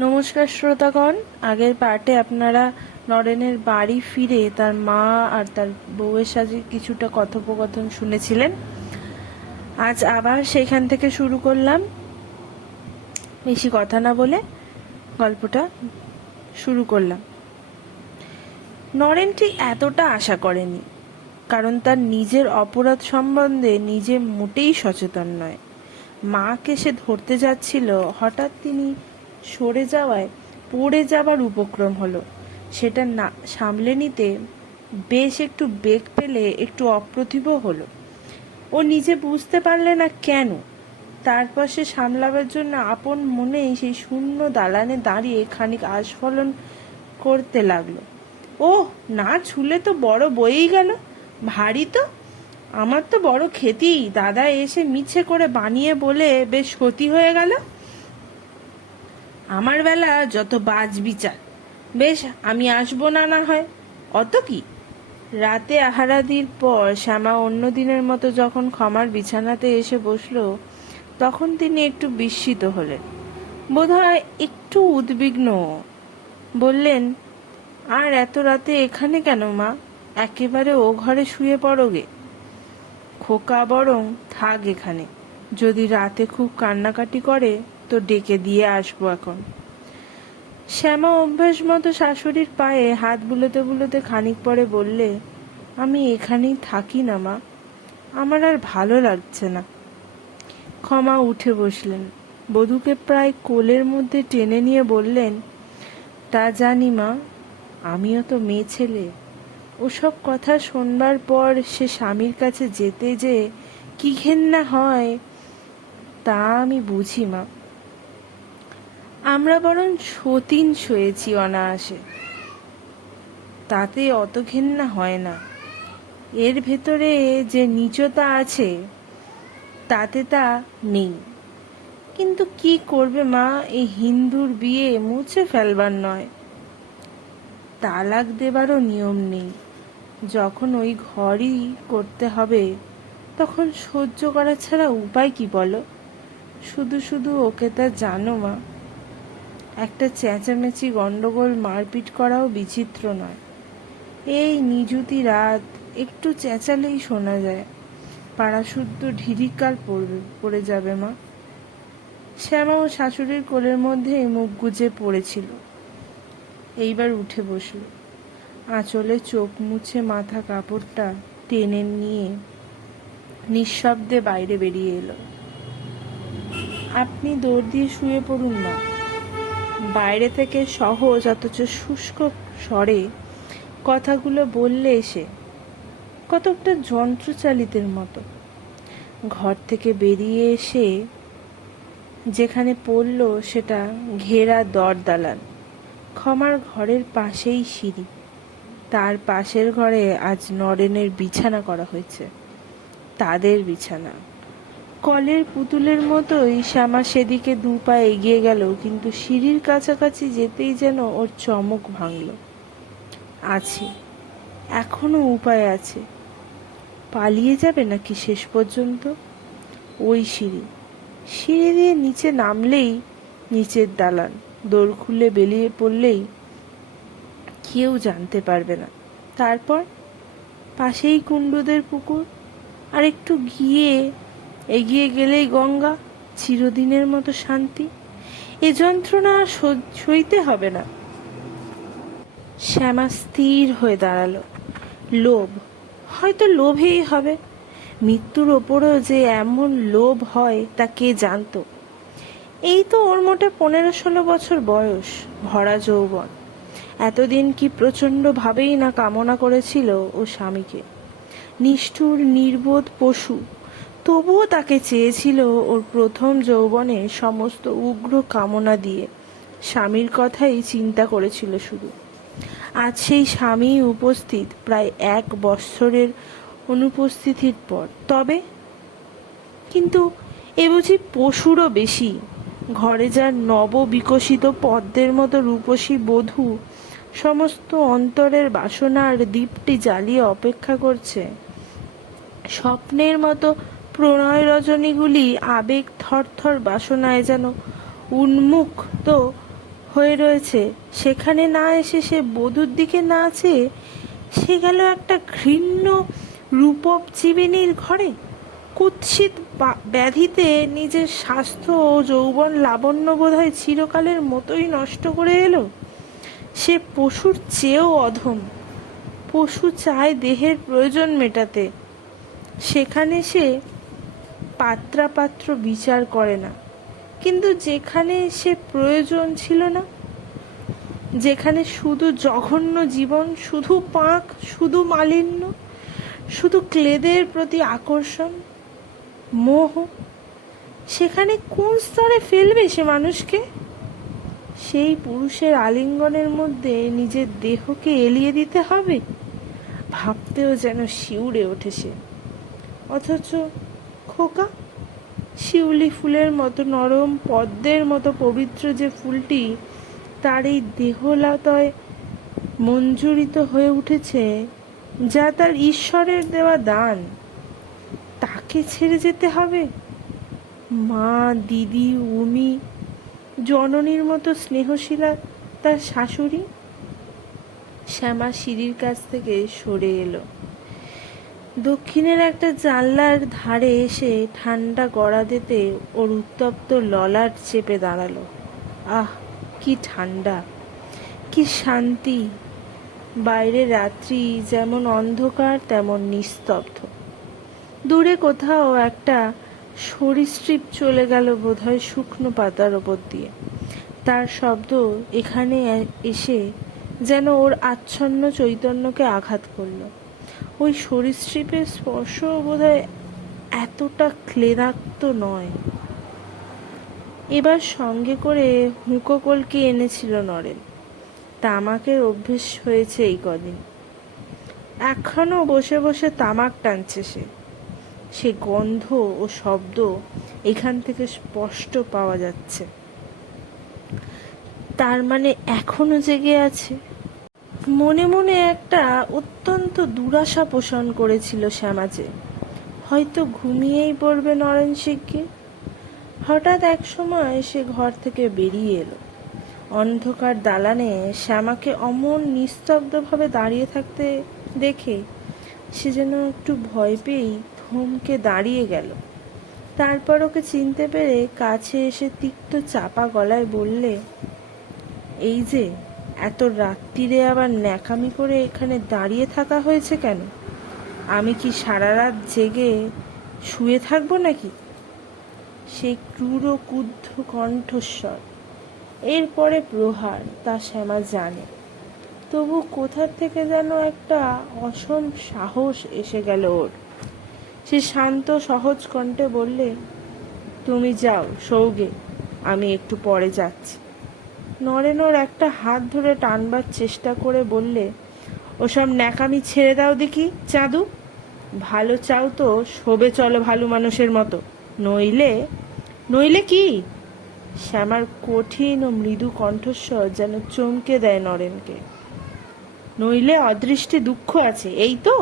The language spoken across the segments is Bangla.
নমস্কার শ্রোতাগণ। আগের পার্টে আপনারা নরেনের বাড়ি ফিরে তার মা আর তার বউয়ের সাথে কিছুটা কথোপকথন শুনেছিলেন। আজ আবার সেখান থেকে শুরু করলাম। বেশি কথা না বলে গল্পটা শুরু করলাম। নরেন ঠিক এতটা আশা করেনি, কারণ তার নিজের অপরাধ সম্বন্ধে নিজে মোটেই সচেতন নয়। মাকে সে ধরতে যাচ্ছিল, হঠাৎ তিনি সরে যাওয়ায় পড়ে যাবার উপক্রম হলো। সেটা না সামলে নিতে বেশ একটু বেগ পেলে একটু অপ্রতিভ হলো। ও নিজে বুঝতে পারলে না কেন। তারপর সে সামলাবার জন্য আপন মনেই সেই শূন্য দালানে দাঁড়িয়ে খানিক আস্ফলন করতে লাগলো। ওহ, না ছুলে তো বড় বয়েই গেল, ভারী তো। আমার তো বড় ক্ষতি, দাদা এসে মিছে করে বানিয়ে বলে বেশ ক্ষতি হয়ে গেল। আমার বেলা যত বাজ বিচার। বেশ, আমি আসবো না, না হয় অত কি। রাতে আহারাদির পর শ্যামা অন্য দিনের মতো যখন ক্ষমার বিছানাতে এসে বসলো, তখন তিনি একটু বিস্মিত হলেন, বোধহয় একটু উদ্বিগ্ন। বললেন, আর এত রাতে এখানে কেন মা? একেবারে ও ঘরে শুয়ে পড়োগে। খোকা বরং থাক এখানে, যদি রাতে খুব কান্নাকাটি করে তো ডেকে দিয়ে আসবো এখন। শ্যামা অভ্যাস মতো শাশুড়ির পায়ে হাত বুলোতে বুলোতে খানিক পরে বললে, আমি এখানেই থাকি না মা, আমার আর ভালো লাগছে না। ক্ষমা উঠে বসলেন, বধূকে প্রায় কোলের মধ্যে টেনে নিয়ে বললেন, তা জানি মা, আমিও তো মেয়ে ছেলে। ওসব কথা শোনবার পর সে স্বামীর কাছে যেতে যে কি ঘেন্না হয় তা আমি বুঝি মা। আমরা বরং সতীন সয়েছি অনায়াসে, তাতে অত ঘেন্না হয় না। এর ভেতরে যে নীচতা আছে তাতে তা নেই। কিন্তু কি করবে মা, এই হিন্দুর বিয়ে মুছে ফেলবার নয়, তালাক দেবারও নিয়ম নেই। যখন ওই ঘরই করতে হবে তখন সহ্য করা ছাড়া উপায় কি বলো? শুধু শুধু ওকে তা জানো মা, একটা চেঁচামেচি গন্ডগোল মারপিট করাও বিচিত্র নয়। এই নিযুতি রাত একটু চেঁচালেই শোনা যায়, পাড়াশুদ্ধ ঢিরিকাল পড়ে যাবে মা। শ্যামা ও শাশুড়ির কোলের মধ্যে মুখ গুজে পড়েছিল। এইবার উঠে বসল, আঁচলে চোখ মুছে মাথা কাপড়টা টেনে নিয়ে নিঃশব্দে বাইরে বেরিয়ে এলো। আপনি দৌড় দিয়ে শুয়ে পড়ুন না। বাইরে থেকে সহজ অথচ শুষ্ক স্বরে কথাগুলো বললে এসে কতকটা যন্ত্রচালিতের মতো। ঘর থেকে বেরিয়ে এসে যেখানে পড়ল সেটা ঘেরা দরদালান। ক্ষমার ঘরের পাশেই সিঁড়ি, তার পাশের ঘরে আজ নরেনের বিছানা করা হয়েছে, তাদের বিছানা। কলের পুতুলের মতোই শ্যামা সেদিকে দু পা এগিয়ে গেল, কিন্তু সিঁড়ির কাছাকাছি যেতেই যেন ওর চমক ভাঙল। আছে, এখনো উপায় আছে। পালিয়ে যাবে নাকি শেষ পর্যন্ত? ওই সিঁড়ি, সিঁড়ি দিয়ে নিচে নামলেই নিচের দালান, দোর খুলে বেরিয়ে পড়লেই কেউ জানতে পারবে না। তারপর পাশেই কুণ্ডুদের পুকুর, আর একটু এগিয়ে গেলেই গঙ্গা, চিরদিনের মতো শান্তি। এ যন্ত্রণা আর সইতে হবে না। শ্যামা স্থির হয়ে দাঁড়ালো। লোভ, হয়তো লোভেই হবে। মৃত্যুর ওপরেও যে এমন লোভ হয় তা কে জানতো। এই তো ওর মোটে 15-16 বছর বয়স, ভরা যৌবন। এতদিন কি প্রচণ্ড ভাবেই না কামনা করেছিল ও স্বামীকে। নিষ্ঠুর নির্বোধ পশু, তবুও তাকে চেয়েছিল ওর প্রথম যৌবনে সমস্ত উগ্র কামনা দিয়ে। স্বামীর কথাই চিন্তা করেছিল শুধু। আজ সেই স্বামী উপস্থিত, প্রায় 1 বৎসরের অনুপস্থিতির পর। তবে কিন্তু এ বুঝি পশুরও বেশি। ঘরে যার নববিকশিত পদ্মের মতো রূপসী বধূ সমস্ত অন্তরের বাসনার দীপটি জ্বালিয়ে অপেক্ষা করছে, স্বপ্নের মতো প্রণয় রজনীগুলি আবেগ থরথর বাসনায় যেন উন্মুক্ত হয়ে রয়েছে, সেখানে না এসে সে বধূর দিকে না চেয়ে সে গেল একটা ঘৃণ্য রূপজীবিনীর ঘরে। কুৎসিত ব্যাধিতে নিজের স্বাস্থ্য ও যৌবন লাবণ্য বোধহয় চিরকালের মতোই নষ্ট করে এলো। সে পশুর চেয়েও অধম। পশু চায় দেহের প্রয়োজন মেটাতে, সেখানে সে পাত্রাপাত্র বিচার করে না। কিন্তু যেখানে সে প্রয়োজন ছিল না, যেখানে শুধু জঘন্য জীবন, শুধু পাক, শুধু মালিন্য, শুধু ক্লেদের প্রতি আকর্ষণ, মোহ, সেখানে কোন স্তরে ফেলবে সে মানুষকে? সেই পুরুষের আলিঙ্গনের মধ্যে নিজের দেহকে এলিয়ে দিতে হবে, ভাবতেও যেন শিউরে ওঠে সে। অথচ খোকা, শিউলি ফুলের মতো নরম, পদ্মের মতো পবিত্র যে ফুলটি তার এই দেহলতায় মঞ্জুরিত হয়ে উঠেছে, যা তার ঈশ্বরের দেওয়া দান, তাকে ছেড়ে যেতে হবে? মা, দিদি, উমি, জননীর মতো স্নেহশীলা তার শাশুড়ি। শ্যামা সিঁড়ির কাছ থেকে সরে এলো। দক্ষিণের একটা জানলার ধারে এসে ঠান্ডা গড়াদেতে ওর উত্তপ্ত ললাট চেপে দাঁড়ালো। আহ, কি ঠান্ডা, কি শান্তি! বাইরে রাত্রি যেমন অন্ধকার তেমন নিস্তব্ধ। দূরে কোথাও একটা সরীসৃপ চলে গেল বোধহয় শুকনো পাতার ওপর দিয়ে। তার শব্দ এখানে এসে যেন ওর আচ্ছন্ন চৈতন্যকে আঘাত করলো। ওই সরীসৃপের স্পর্শ বোধহয় এতটা ক্লেদাক্ত নয়। এবার সঙ্গে করে হুঁকো কলকে এনেছিল নরেন। তামাকের অভ্যেস হয়েছে এই কদিন। এখনো বসে বসে তামাক টানছে সে গন্ধ ও শব্দ এখান থেকে স্পষ্ট পাওয়া যাচ্ছে। তার মানে এখনো জেগে আছে। মনে মনে একটা অত্যন্ত দুরাশা পোষণ করেছিল শ্যামাজে, হয়তো ঘুমিয়েই পড়বে নরেন শিগগির। হঠাৎ এক সময় সে ঘর থেকে বেরিয়ে এলো। অন্ধকার দালানে শ্যামাকে অমন নিস্তব্ধভাবে দাঁড়িয়ে থাকতে দেখে সে যেন একটু ভয় পেয়েই থমকে দাঁড়িয়ে গেল। তারপর ওকে চিনতে পেরে কাছে এসে তিক্ত চাপা গলায় বললে, এই যে এত রাত্রিরে আবার ন্যাকামি করে এখানে দাঁড়িয়ে থাকা হয়েছে কেন? আমি কি সারা রাত জেগে শুয়ে থাকবো নাকি? সেই ক্রূর ও ক্রুদ্ধ কণ্ঠস্বর, এরপরে প্রহার, তা শ্যামা জানে। তবু কোথা থেকে যেন একটা অসম সাহস এসে গেল ওর। সে শান্ত সহজ কণ্ঠে বললে, তুমি যাও সৌগে, আমি একটু পরে যাচ্ছি। নরেন ওর একটা হাত ধরে টানবার চেষ্টা করে বললে, ওসব ন্যাকামি ছেড়ে দাও দেখি চাঁদু। ভালো চাও তো শোবে চলো ভালো মানুষের মতো, নইলে নইলে কি? শ্যামার কঠিন ও মৃদু কণ্ঠস্বর যেন চমকে দেয় নরেনকে। নইলে অদৃষ্টে দুঃখ আছে, এই তো?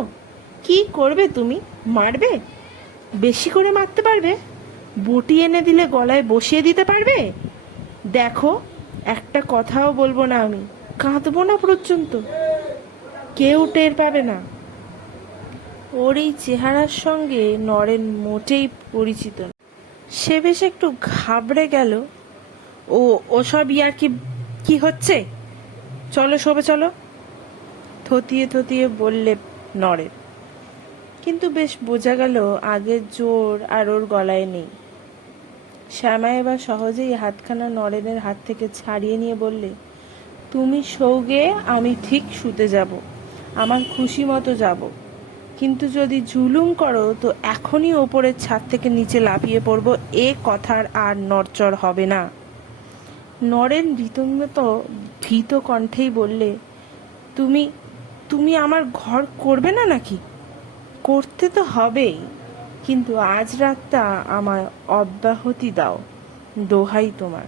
কি করবে তুমি? মারবে? বেশি করে মারতে পারবে? বটি এনে দিলে গলায় বসিয়ে দিতে পারবে? দেখো, একটা কথাও বলবো না আমি, কাঁদবো না পর্যন্ত, কেউ টের পাবে না। ওর এই চেহারার সঙ্গে নরেন মোটেই পরিচিত না। সে বেশ একটু ঘাবড়ে গেল। ওসব ইয়ার কি হচ্ছে? চলো শোবে চলো, থতিয়ে থতিয়ে বললে নরেন। কিন্তু বেশ বোঝা গেল আগের জোর আর ওর গলায় নেই। শ্যামা এবার সহজেই হাতখানা নরেনের হাত থেকে ছাড়িয়ে নিয়ে বললে, তুমি সৌগে, আমি ঠিক শুতে যাব, আমার খুশি মতো যাব। কিন্তু যদি জুলুম করো তো এখনই ওপরের ছাদ থেকে নিচে লাফিয়ে পড়বো, এ কথার আর নড়চড় হবে না। নরেন রীতিমত ভীত কণ্ঠেই বললে, তুমি তুমি আমার ঘর করবে না নাকি? করতে তো হবেই, কিন্তু আজ রাতটা আমার অব্যাহতি দাও, দোহাই তোমার।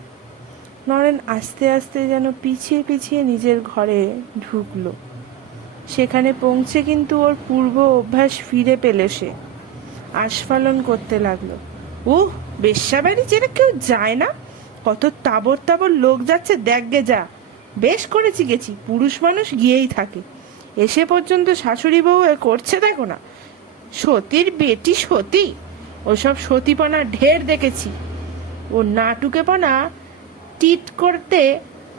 নরেন আস্তে আস্তে যেন পিছিয়ে পিছিয়ে নিজের ঘরে ঢুকলো। সেখানে পৌঁছে কিন্তু ওর পূর্ব অভ্যাস ফিরে পেলে। সে আস্ফালন করতে লাগলো, বেশ্যাবাড়ি যেটা কেউ যায় না, কত তাবর তাবর লোক যাচ্ছে, দেখগে যা। বেশ করেছি গেছি, পুরুষ মানুষ গিয়েই থাকে। এসে পর্যন্ত শাশুড়ি বউ এ করছে দেখো না। সতীর বেটি সতী, ওসব সতীপনা ঢের দেখেছি। ও নাটুকেপনা টিট করতে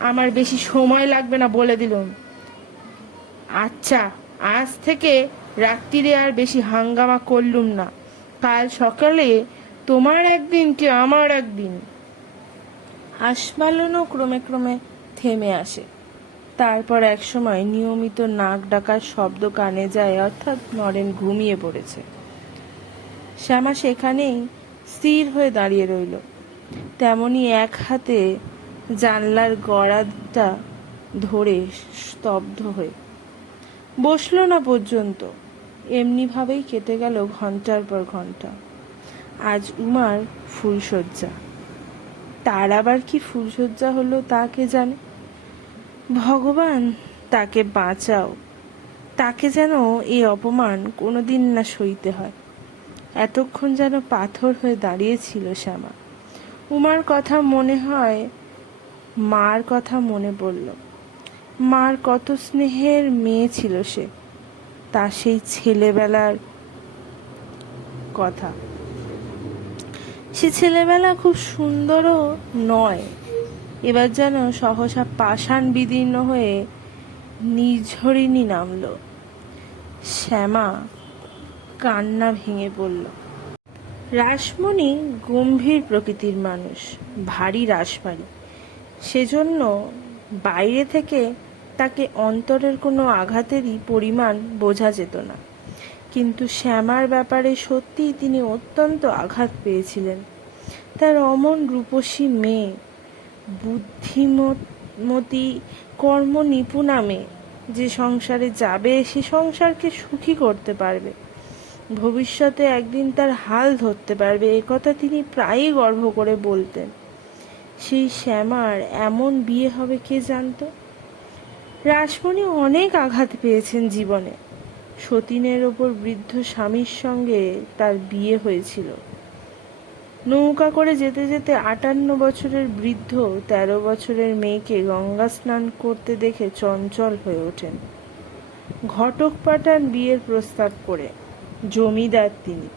আমার বেশি সময় লাগবে না বলে দিলুম। আচ্ছা, আজ থেকে রাত্রিরে আর বেশি হাঙ্গামা করলুম না। কাল সকালে তোমার একদিন কি আমার একদিন। আস্ফালনও ক্রমে ক্রমে থেমে আসে। তারপর একসময় নিয়মিত নাক ডাকার শব্দ কানে যায়, অর্থাৎ নরেন ঘুমিয়ে পড়েছে। শ্যামা সেখানেই স্থির হয়ে দাঁড়িয়ে রইল, তেমনি এক হাতে জানলার গড়াটা ধরে স্তব্ধ হয়ে বসল না পর্যন্ত। এমনিভাবেই কেটে গেল ঘন্টার পর ঘন্টা। আজ উমার ফুলশয্যা। তার আবার কি ফুলশয্যা হলো তা কে জানে। ভগবান তাকে বাঁচাও, তাকে যেন এই অপমান কোনোদিন না সইতে হয়। এতক্ষণ যেন পাথর হয়ে দাঁড়িয়েছিল শ্যামা। উমার কথা মনে হয়, মার কথা মনে পড়ল। মার কত স্নেহের মেয়ে ছিল সে, তা সেই ছেলেবেলার কথা। সে ছেলেবেলা খুব সুন্দরও নয়, এবার যেন সহসা পাষাণ বিদীর্ণ হয়ে নিঝরিণী নামল। শ্যামা কান্না ভেঙে পড়ল। রাসমণি গম্ভীর প্রকৃতির মানুষ, ভারী রাশভারী। সেজন্য বাইরে থেকে তাকে অন্তরের কোনো আঘাতেরই পরিমাণ বোঝা যেত না, কিন্তু শ্যামার ব্যাপারে সত্যিই তিনি অত্যন্ত আঘাত পেয়েছিলেন। তার অমন রূপসী মেয়ে, বুদ্ধিমতী, কর্ম নিপুণা মেয়ে, যে সংসারে যাবে সে সংসারকে সুখী করতে পারবে, ভবিষ্যতে একদিন তার হাল ধরতে পারবে, একথা তিনি প্রায়ই গর্ব করে বলতেন। সেই শ্যামার এমন বিয়ে হবে কে জানত। রাসমণি অনেক আঘাত পেয়েছেন জীবনে। সতীনের ওপর বৃদ্ধ স্বামীর সঙ্গে তার বিয়ে হয়েছিল। নৌকা করে যেতে যেতে 58 বছরের বৃদ্ধ 13 বছরের মেয়েকে গঙ্গা স্নান করতে দেখে চঞ্চল হয়ে ওঠেন। ঘটক পাঠান বিয়ের প্রস্তাব করে। জমিদার তিনি,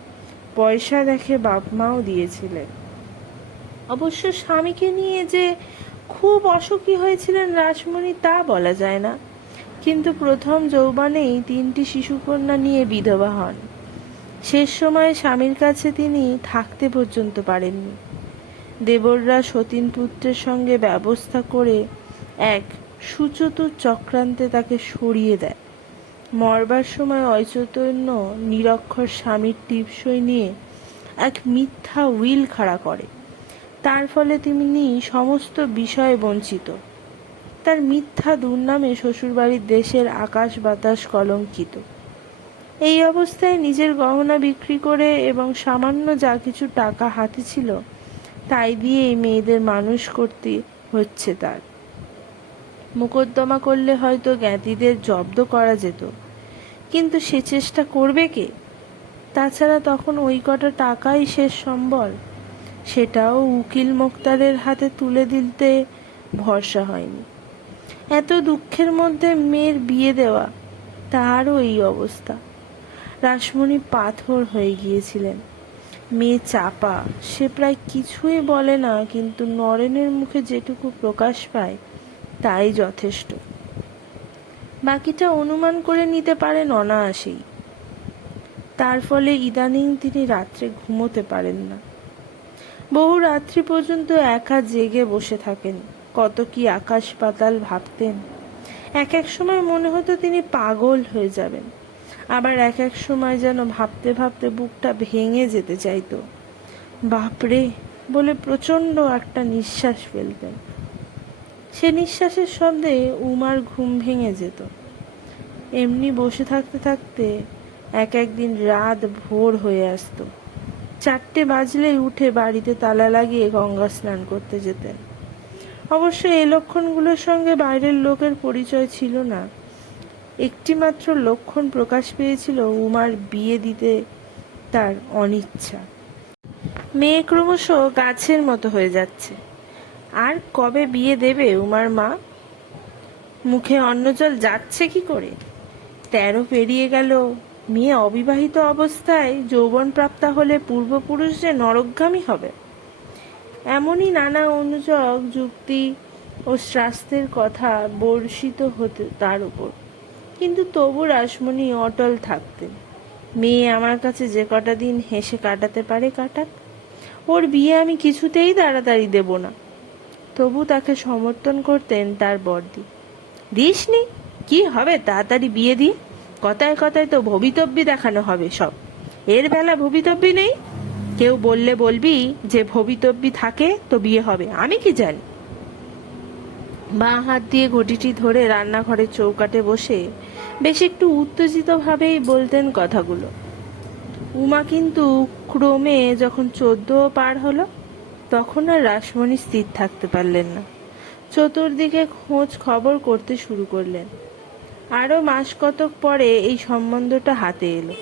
পয়সা দেখে বাপ মাও দিয়েছিলেন। অবশ্য স্বামীকে নিয়ে যে খুব অসুখী হয়েছিলেন রাসমণি তা বলা যায় না, কিন্তু প্রথম যৌবনেই 3টি শিশুকন্যা নিয়ে বিধবা হন। শেষ সময়ে স্বামীর কাছে তিনি থাকতে পর্যন্ত পারেননি। দেবররা সতীন পুত্রের সঙ্গে ব্যবস্থা করে এক সুচতুর চক্রান্তে তাকে সরিয়ে দেয়। মরবার সময় অচৈতন্য নিরক্ষর স্বামীর টিপসই নিয়ে এক মিথ্যা উইল খাড়া করে। তার ফলে তিনি সমস্ত বিষয়ে বঞ্চিত। তার মিথ্যা দুর্নামে শ্বশুরবাড়ির দেশের আকাশ বাতাস কলঙ্কিত। এই অবস্থায় নিজের গহনা বিক্রি করে এবং সামান্য যা কিছু টাকা হাতে ছিল তাই দিয়ে এই মেয়েদের মানুষ করতে হচ্ছে তার। মোকদ্দমা করলে হয়তো জ্ঞাতিদের জব্দ করা যেত, কিন্তু সে চেষ্টা করবে কে? তাছাড়া তখন ওই কটা টাকাই শেষ সম্বল, সেটাও উকিল মোক্তারের হাতে তুলে দিতে ভরসা হয়নি। এত দুঃখের মধ্যে মেয়ের বিয়ে দেওয়া, তারও এই অবস্থা। রাসমণি পাথর হয়ে গিয়েছিলেন। মেয়ে চাপা, সে প্রায় কিছুই বলে না, কিন্তু নরেনের মুখে যেটুকু প্রকাশ পায় তাই যথেষ্ট। বাকিটা অনুমান করে নিতে পারেন অনায়াসেই। তার ফলে ইদানিং তিনি রাত্রে ঘুমোতে পারেন না। বহু রাত্রি পর্যন্ত একা জেগে বসে থাকেন, কত কি আকাশ পাতাল ভাবতেন। এক এক সময় মনে হতো তিনি পাগল হয়ে যাবেন, আবার এক এক সময় যেন ভাবতে ভাবতে বুকটা ভেঙে যেতে চাইতো। বাপরে বলে প্রচণ্ড একটা নিঃশ্বাস ফেলতেন। সে নিঃশ্বাসের শব্দে উমার ঘুম ভেঙে যেত। এমনি বসে থাকতে থাকতে একদিন রাত ভোর হয়ে আসতো। 4টে বাজলেই উঠে বাড়িতে তালা লাগিয়ে গঙ্গা স্নান করতে যেতেন। অবশ্য এই লক্ষণগুলোর সঙ্গে বাইরের লোকের পরিচয় ছিল না। একটি মাত্র লক্ষণ প্রকাশ পেয়েছিল, উমার বিয়ে দিতে তার অনিচ্ছা। মেয়ে ক্রমশ গাছের মতো হয়ে যাচ্ছে। আর কবে বিয়ে দেবে উমার মা? মুখে অন্নজল যাচ্ছে কি করে? 13 পেরিয়ে গেল, মেয়ে অবিবাহিত অবস্থায় যৌবন প্রাপ্তা হলে পূর্বপুরুষ যে নরকগামী হবে। এমনই নানা অনুযোগ যুক্তি ও শাস্ত্রের কথা বর্ষিত হতো তার উপর, কিন্তু তবু রাসমণি অটল থাকতেন। মেয়ে আমার কাছে যে কটা দিন হেসে কাটাতে পারে কাটাক, ওর বিয়ে আমি কিছুতেই তাড়াতাড়ি দেব না। তবু তাকে সমর্থন করতেন তার বড়দি। দিসনি, কি হবে তাড়াতাড়ি বিয়ে দিয়ে? কথায় কথায় তো ভবিতব্যি দেখানো হবে সব। এর বেলা ভবিতব্যি নেই? কেউ বললে বলবি যে ভবিতব্যি থাকে তো বিয়ে হবে, আমি কি জানি। বাঁ হাত দিয়ে ঘটিটি ধরে রান্নাঘরের চৌকাঠে বসে বেশ একটু উত্তেজিত ভাবেই বলতেন কথাগুলো। উমা কিন্তু ক্রমে যখন 14 পার হলো, তখন আর রাসমণি স্থির থাকতে পারলেন না। চতুর্দিকে খোঁজ খবর করতে শুরু করলেন। আরো মাস কতক পরে এই সম্বন্ধটা হাতে এলো।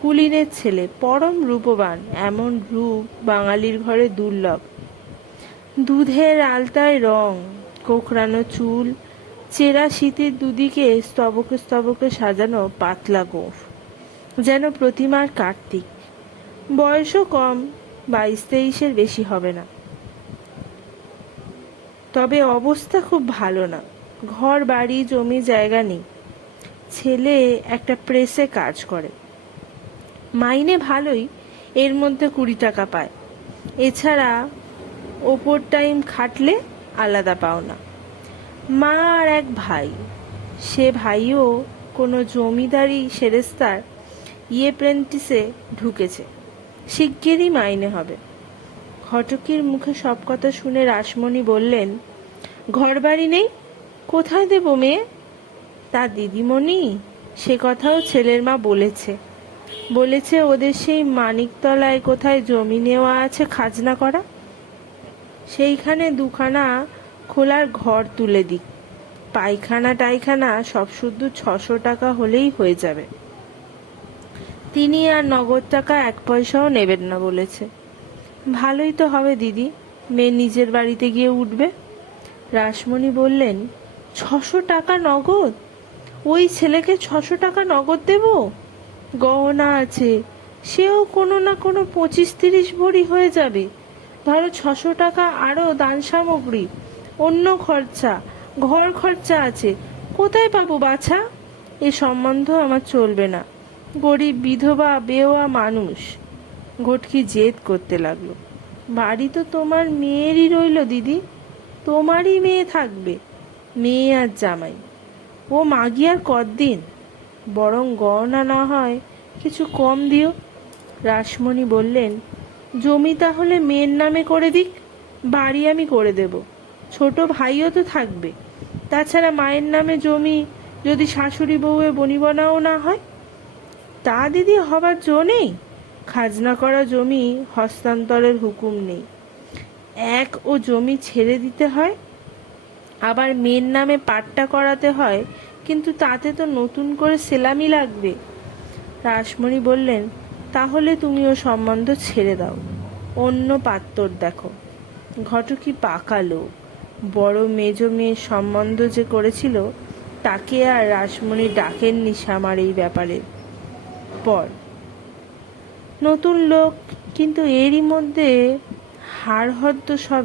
কুলীনের ছেলে, পরম রূপবান, এমন রূপ বাঙালির ঘরে দুর্লভ। দুধের আলতায় রং, কোঁকড়ানো চুল, চেরা শীতের দুদিকে স্তবকে স্তবকে সাজানো পাতলা গোঁফ, যেন প্রতিমার কার্তিক। বয়সও কম, 22-23-এর বেশি হবে না। তবে অবস্থা খুব ভালো না। ঘর বাড়ি জমি জায়গা নেই। ছেলে একটা প্রেসে কাজ করে, মাইনে ভালোই, এর মধ্যে 20 টাকা পায়। এছাড়া ওপর টাইম খাটলে আলাদা পাওনা। মা আর এক ভাই, সে ভাইও কোনো জমিদারি সেরেস্তার প্রেন্টিসে ঢুকেছে, শিগগিরই মাইনে হবে। ঘটকির মুখে সব কথা শুনে রাসমণি বললেন, ঘর বাড়ি নেই, কোথায় দেব মেয়ে? তা দিদিমণি, সে কথাও ছেলের মা বলেছে ওদের সেই মানিকতলায় কোথায় জমি নেওয়া আছে খাজনা করা, সেইখানে 2খানা খোলার ঘর তুলে দিক। পায়খানা টাইখানা সব শুদ্ধ 600 টাকা হলেই হয়ে যাবে। তিনি আর নগদ টাকা 1 পয়সাও নেবেন না বলেছে। ভালোই তো হবে দিদি, মেয়ে নিজের বাড়িতে গিয়ে উঠবে। রাসমণি বললেন, 600 টাকা নগদ? ওই ছেলেকে 600 টাকা নগদ দেব? গহনা আছে, সেও কোনো না কোনো 25-30 ভরি হয়ে যাবে। ধরো 600 টাকা, আরো দান সামগ্রী, অন্য খরচা, ঘর খরচা আছে, কোথায় পাবো বাছা? এ সম্বন্ধ আমার চলবে না। গরিব বিধবা বেওয়া মানুষ। ঘটকি জেদ করতে লাগলো, বাড়ি তো তোমার মেয়েরই রইল দিদি, তোমারই মেয়ে থাকবে, মেয়ে আর জামাই। ও মাগি আর কতদিন? বরং গয়না না হয় কিছু কম দিও। রাসমণি বললেন, জমি তাহলে মেয়ের নামে করে দিক, বাড়ি আমি করে দেব, ছোট ভাইও তো থাকবে। তাছাড়া মায়ের নামে জমি যদি শাশুড়ি বউয়ে বনিবনাও না হয়? তা দিদি হবার জো নেই। খাজনা করা জমি হস্তান্তরের হুকুম নেই। ও জমি ছেড়ে দিতে হয়, আবার মেয়ের নামে পাট্টা করাতে হয়, কিন্তু তাতে তো নতুন করে সেলামি লাগবে। রাসমণি বললেন, তাহলে তুমি ও সম্বন্ধ ছেড়ে দাও, অন্য পাত্তর দেখো। ঘটকি পাকা লোক, বড় মেজ মেয়ের সম্বন্ধ যে করেছিল, তাকে আর রাসমণি ডাকেননি শ্যামার এই ব্যাপারের পর। নতুন লোক, কিন্তু এরই মধ্যে হাড়হদ্দ সব